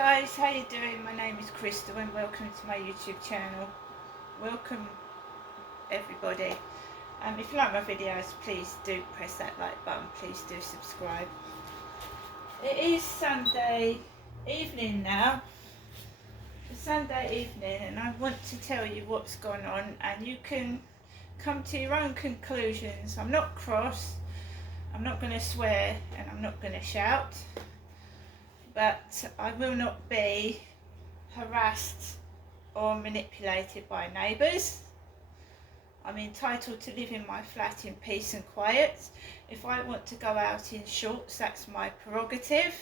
guys, how you doing? My name is Crystal and welcome to my YouTube channel. Welcome everybody. If you like my videos, please do press that like button, please do subscribe. It is Sunday evening now. It's Sunday evening and I want to tell you what's gone on and you can come to your own conclusions. I'm not cross, I'm not going to swear and I'm not going to shout. But I will not be harassed or manipulated by neighbours. I'm entitled to live in my flat in peace and quiet. If I want to go out in shorts, that's my prerogative,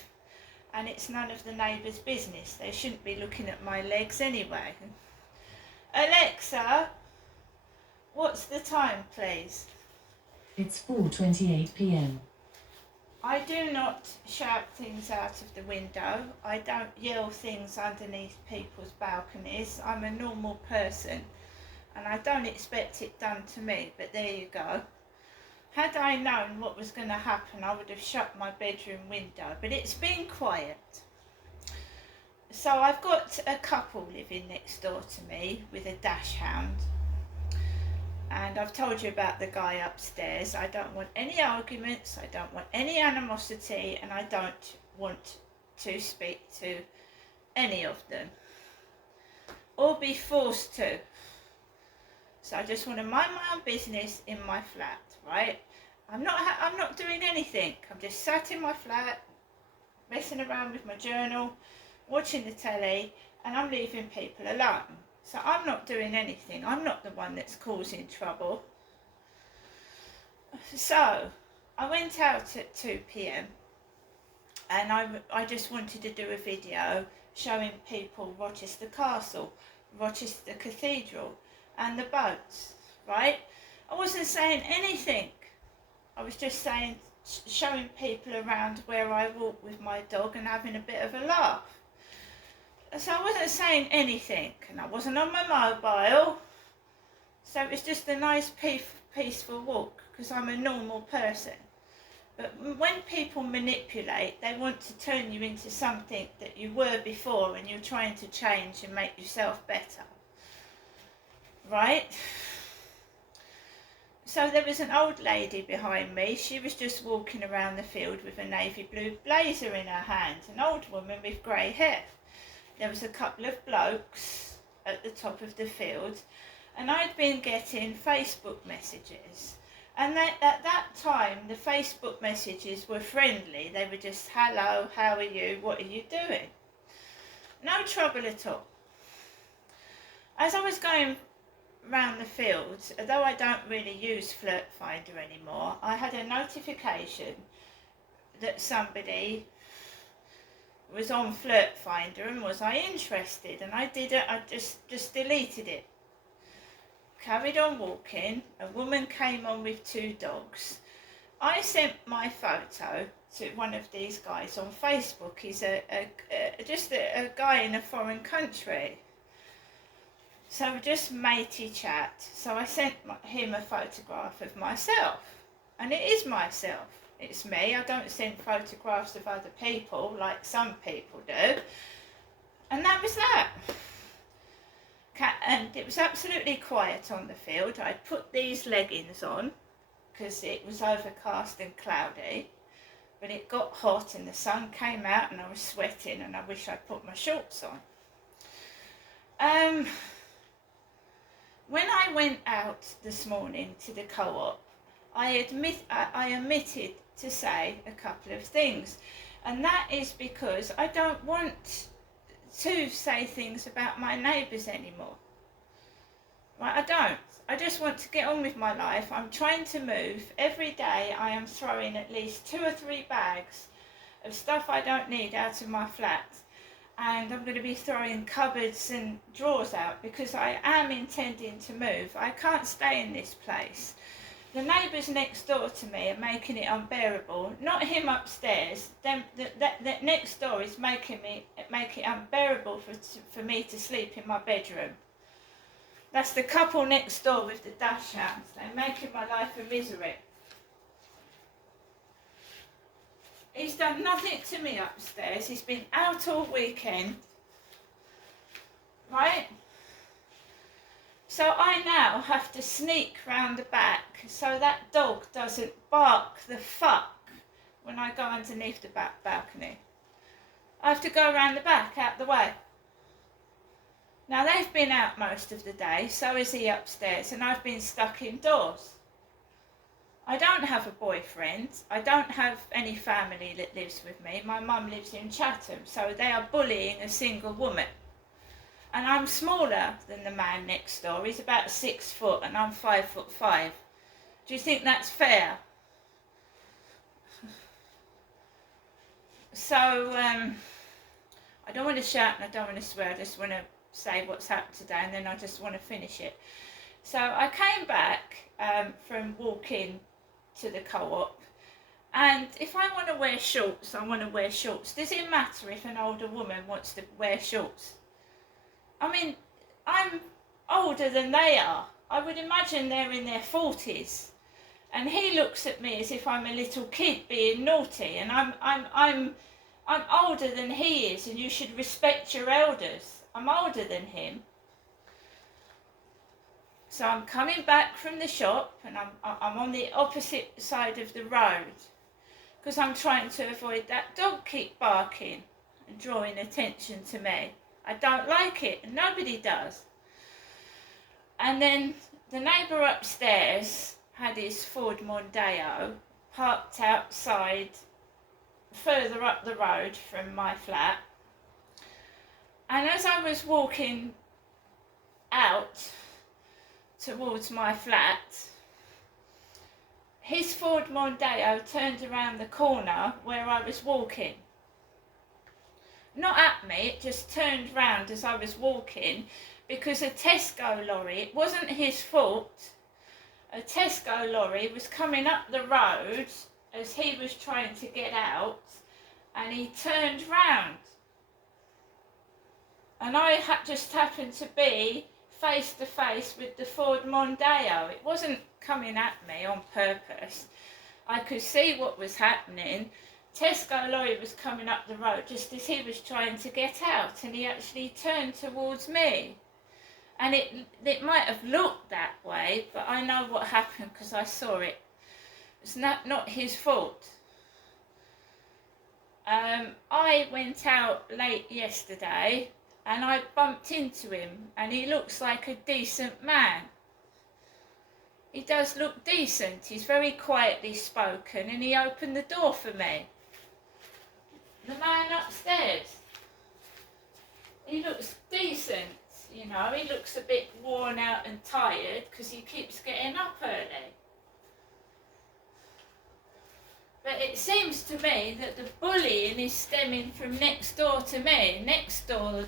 and it's none of the neighbours' business. They shouldn't be looking at my legs anyway. Alexa, what's the time, please? It's 4:28 p.m. I do not shout things out of the window. I don't yell things underneath people's balconies. I'm a normal person and I don't expect it done to me, but there you go. Had I known what was going to happen, I would have shut my bedroom window, but it's been quiet. So I've got a couple living next door to me with a dachshund. And I've told you about the guy upstairs. I don't want any arguments, I don't want any animosity, and I don't want to speak to any of them or be forced to. So I just want to mind my own business in my flat, right? I'm not doing anything. I'm just sat in my flat, messing around with my journal, watching the telly, and I'm leaving people alone. So I'm not doing anything. I'm not the one that's causing trouble. So I went out at 2 p.m. and I just wanted to do a video showing people Rochester Castle, Rochester Cathedral and the boats, right? I wasn't saying anything. I was just showing people around where I walk with my dog and having a bit of a laugh. So I wasn't saying anything and I wasn't on my mobile, so it was just a nice peaceful walk because I'm a normal person. But when people manipulate, they want to turn you into something that you were before and you're trying to change and make yourself better, right? So there was an old lady behind me. She was just walking around the field with a navy blue blazer in her hand, an old woman with grey hair. There was a couple of blokes at the top of the field and I'd been getting Facebook messages, and at that time the Facebook messages were friendly. They were just, hello, how are you, what are you doing? No trouble at all. As I was going round the fields, although I don't really use Flirt Finder anymore, I had a notification that somebody was on Flirt Finder and was I interested, and I didn't. I just deleted it. Carried on walking. A woman came on with two dogs. I sent my photo to one of these guys on Facebook. He's just a guy in a foreign country. So just matey chat. So I sent him a photograph of myself, and it is myself. It's me. I don't send photographs of other people like some people do. And that was that. And it was absolutely quiet on the field. I put these leggings on because it was overcast and cloudy. But it got hot and the sun came out and I was sweating and I wish I'd put my shorts on. When I went out this morning to the co-op, I omitted to say a couple of things, and that is because I don't want to say things about my neighbours anymore. Right, I don't. I just want to get on with my life. I'm trying to move. Every day I am throwing at least 2 or 3 bags of stuff I don't need out of my flat, and I'm going to be throwing cupboards and drawers out because I am intending to move. I can't stay in this place. The neighbours next door to me are making it unbearable. Not him upstairs. That next door is make it unbearable for me to sleep in my bedroom. That's the couple next door with the dachshunds. They're making my life a misery. He's done done nothing to me upstairs. He's been out all weekend. Right? So I now have to sneak round the back so that dog doesn't bark the fuck when I go underneath the back balcony. I have to go around the back, out the way. Now they've been out most of the day, so is he upstairs, and I've been stuck indoors. I don't have a boyfriend. I don't have any family that lives with me. My mum lives in Chatham, so they are bullying a single woman. And I'm smaller than the man next door. He's about 6 foot and I'm 5'5". Do you think that's fair? So, I don't want to shout and I don't want to swear. I just want to say what's happened today, and then I just want to finish it. So I came back from walking to the co-op, and if I want to wear shorts, I want to wear shorts. Does it matter if an older woman wants to wear shorts? I mean, I'm older than they are. I would imagine they're in their 40s, and he looks at me as if I'm a little kid being naughty, and I'm older than he is, and you should respect your elders. I'm older than him. So I'm coming back from the shop, and I'm on the opposite side of the road because I'm trying to avoid that dog keep barking and drawing attention to me. I don't like it, and nobody does. And then the neighbour upstairs had his Ford Mondeo parked outside further up the road from my flat. And as I was walking out towards my flat, his Ford Mondeo turned around the corner where I was walking. Not at me, it just turned round as I was walking, because a Tesco lorry, it wasn't his fault, a Tesco lorry was coming up the road as he was trying to get out, and he turned round. And I just happened to be face to face with the Ford Mondeo. It wasn't coming at me on purpose. I could see what was happening. Tesco lorry was coming up the road just as he was trying to get out, and he actually turned towards me. And it might have looked that way, but I know what happened because I saw it. It's not his fault. I went out late yesterday and I bumped into him, and he looks like a decent man. He does look decent. He's very quietly spoken, and he opened the door for me. The man upstairs. He looks decent, you know. He looks a bit worn out and tired because he keeps getting up early. But it seems to me that the bullying is stemming from next door to me. Next door,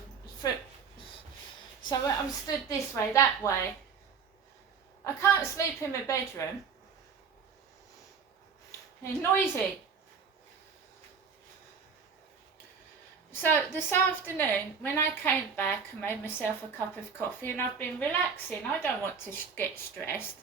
so I'm stood this way, that way. I can't sleep in my bedroom. It's noisy. So this afternoon, when I came back, I made myself a cup of coffee, and I've been relaxing. I don't want to get stressed.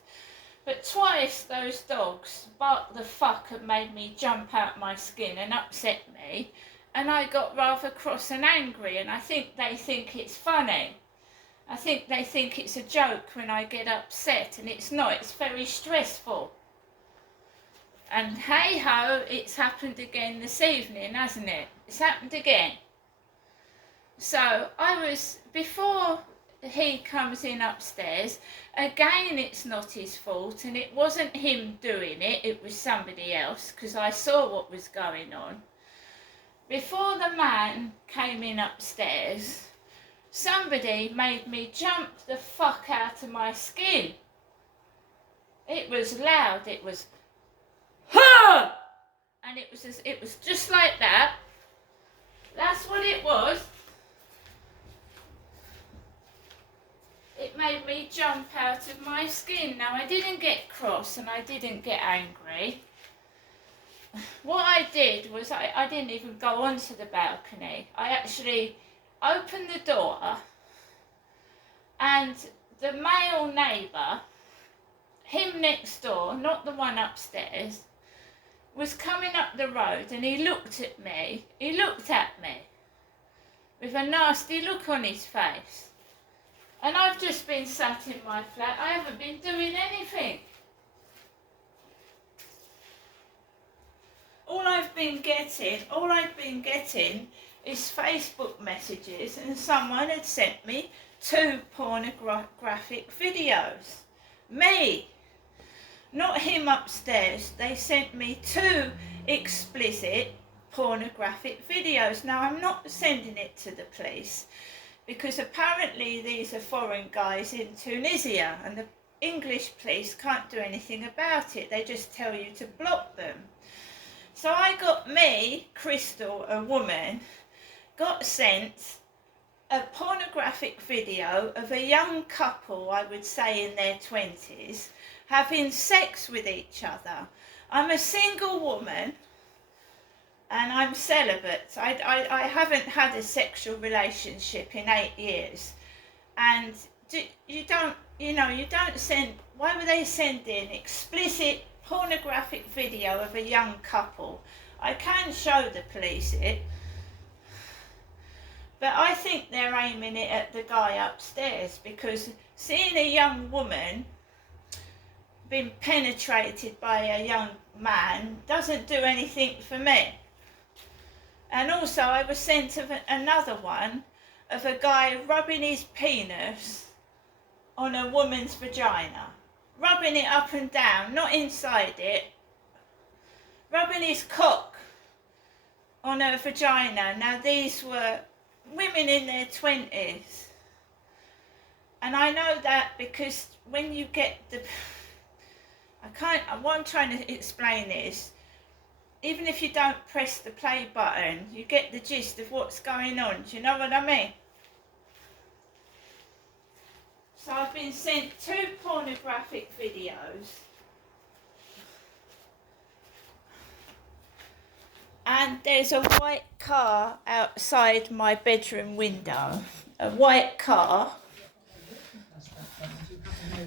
But twice those dogs barked the fuck and made me jump out my skin and upset me. And I got rather cross and angry, and I think they think it's funny. I think they think it's a joke when I get upset, and it's not. It's very stressful. And hey ho, it's happened again this evening, hasn't it? It's happened again. So before he comes in upstairs, again it's not his fault, and it wasn't him doing it, it was somebody else, because I saw what was going on. Before the man came in upstairs, somebody made me jump the fuck out of my skin. It was loud, it was ha! And it was just like that. That's what it was. It made me jump out of my skin. Now, I didn't get cross and I didn't get angry. What I did was I didn't even go onto the balcony. I actually opened the door, and the male neighbour, him next door, not the one upstairs, was coming up the road and he looked at me with a nasty look on his face. And I've just been sat in my flat. I haven't been doing anything. All I've been getting is Facebook messages, and someone had sent me 2 pornographic videos. Me, not him upstairs. They sent me 2 explicit pornographic videos. Now, I'm not sending it to the police because apparently these are foreign guys in Tunisia and the English police can't do anything about it. They just tell you to block them. So I got Crystal, a woman, got sent a pornographic video of a young couple, I would say in their 20s, having sex with each other. I'm a single woman and I'm celibate. I haven't had a sexual relationship in 8 years. And you don't send, why were they sending explicit pornographic video of a young couple? I can show the police it, but I think they're aiming it at the guy upstairs, because seeing a young woman being penetrated by a young man doesn't do anything for me. And also I was sent another one of a guy rubbing his penis on a woman's vagina. Rubbing it up and down, not inside it. Rubbing his cock on her vagina. Now these were women in their 20s. And I know that because when you get the... what I'm trying to explain is, even if you don't press the play button, you get the gist of what's going on. Do you know what I mean? So I've been sent 2 pornographic videos. And there's a white car outside my bedroom window. A white car.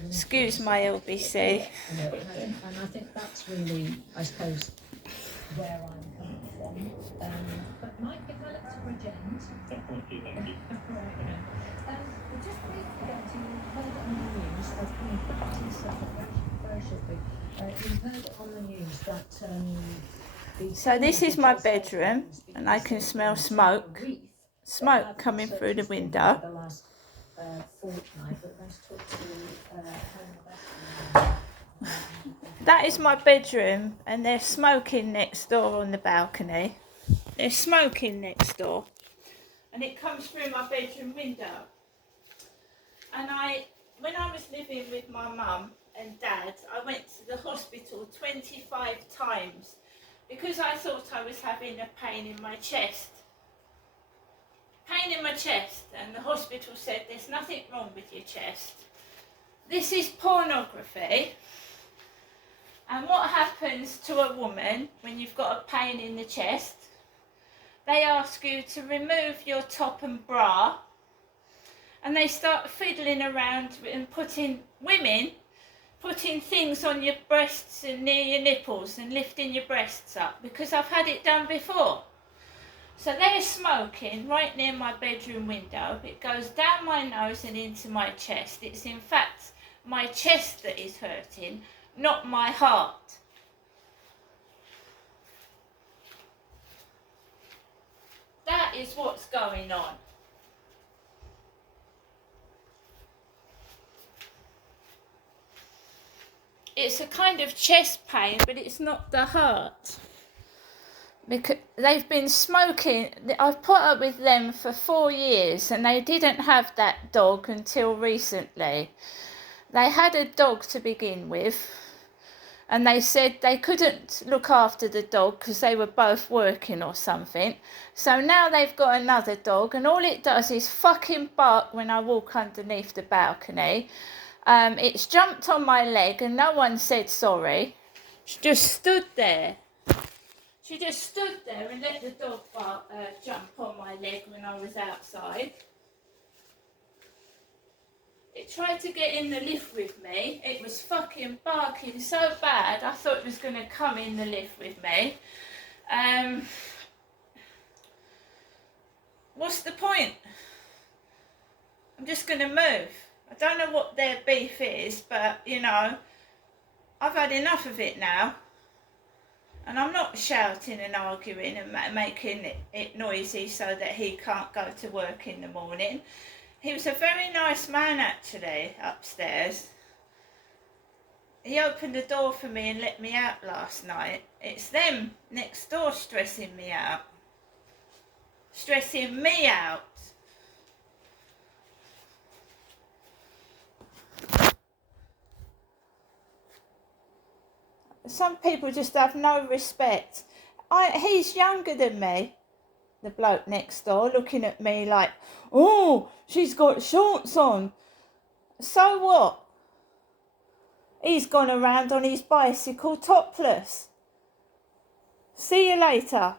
Excuse my LBC. And I think that's really, I suppose, where I'm coming from. But Mike, if I look to Bridgend, just briefly going to, you've heard on the news, coming back to yourself very shortly, you've heard on the news that so this is my bedroom, and I can smell smoke coming through the window. That is my bedroom, and there's smoking next door on the balcony. There's smoking next door, and it comes through my bedroom window. And when I was living with my mum and dad, I went to the hospital 25 times because I thought I was having a pain in my chest. Pain in my chest, and the hospital said there's nothing wrong with your chest. This is pornography. And what happens to a woman when you've got a pain in the chest? They ask you to remove your top and bra, and they start fiddling around and putting things on your breasts and near your nipples and lifting your breasts up, because I've had it done before. So they're smoking right near my bedroom window. It goes down my nose and into my chest. It's in fact my chest that is hurting, not my heart. That is what's going on. It's a kind of chest pain, but it's not the heart. Because they've been smoking. I've put up with them for 4 years, and they didn't have that dog until recently. They had a dog to begin with, and they said they couldn't look after the dog because they were both working or something. So now they've got another dog, and all it does is fucking bark when I walk underneath the balcony. It's jumped on my leg and no one said sorry. She just stood there. She just stood there and let the dog jump on my leg when I was outside. It tried to get in the lift with me. It was fucking barking so bad, I thought it was going to come in the lift with me. What's the point? I'm just going to move. I don't know what their beef is, but, you know, I've had enough of it now. And I'm not shouting and arguing and making it noisy so that he can't go to work in the morning. He was a very nice man, actually, upstairs. He opened the door for me and let me out last night. It's them next door stressing me out. Stressing me out. Some people just have no respect. He's younger than me. The bloke next door looking at me like, oh, she's got shorts on. So what? He's gone around on his bicycle topless. See you later.